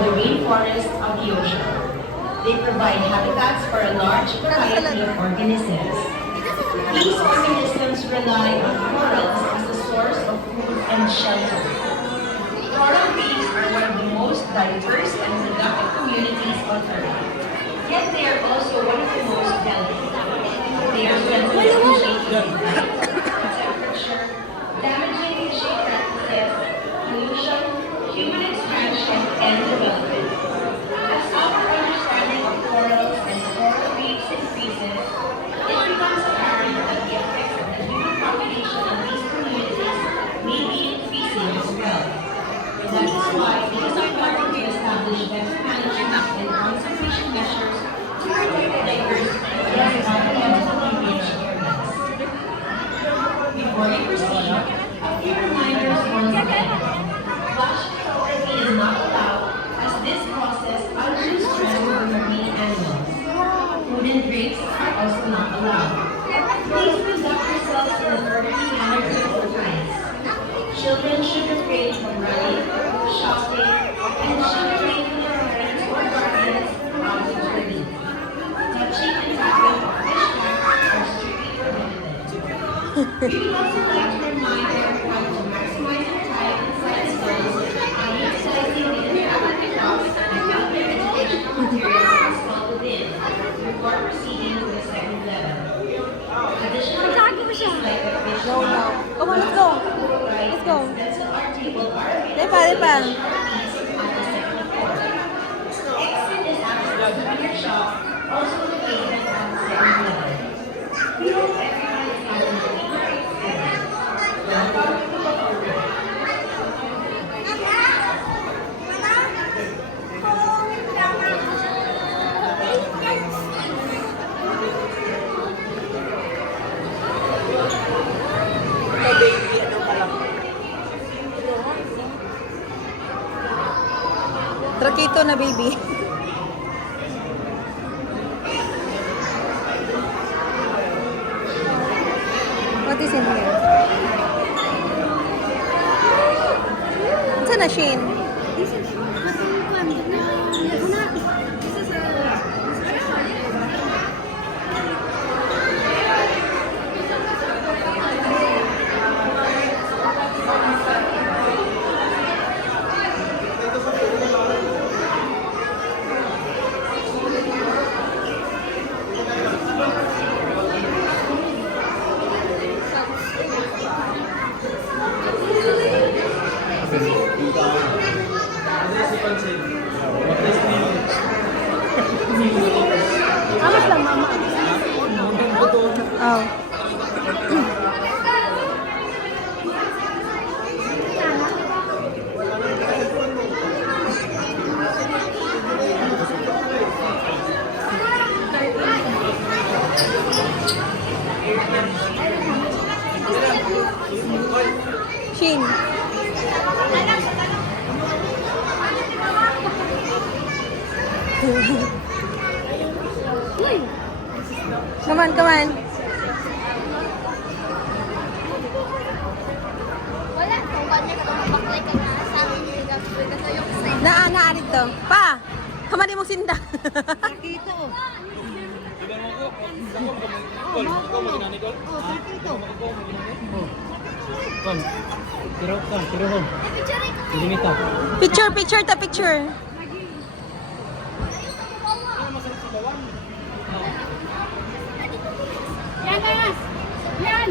are the rainforests of the ocean. They provide habitats for a large variety of organisms. These organisms rely on corals as a source of food and shelter. Coral reefs are one of the most diverse and productive communities on Earth. Yet they are also one of the most delicate. They are sensitive to changing temperature, damaging fishing practices, pollution, human expansion, and development. As our understanding of corals and coral reefs increases, it becomes apparent that the effects of the human population on these communities may be increasing as well. That is why it is important to establish better management and conservation measures to protect the diverse and biologically rich areas. Before we proceed, a few reminders once again. Flash photography is not allowed as this causes undue stress to the marine animals. Food and drinks are also not allowed. Please conduct yourselves in an orderly manner at all times. Children should refrain from running, shopping, and should remain with their parents or guardians throughout the journey. Touching and tapping of fish tanks are strictly prohibited. We would also like to remind everyone to maximize their time inside the zones by utilizing the interactive blocks and other educational materials installed within before proceeding to the second level. Additional activities like the fish walk, Come on, let's go. Let's go. pencil art table are Depa, depa. at the second floor. Exit is after the souvenir shop, also located on the second level. We hope everyone is having a great experience. Welcome to Bacoor. Trakito na baby. What is in here? Saan na Shane? Amas lang mama. Oh. Shin. Come on, come on. Naa dito. Pa! Kamali mong sinda. Dito. Picture ta picture. Yan, Yan!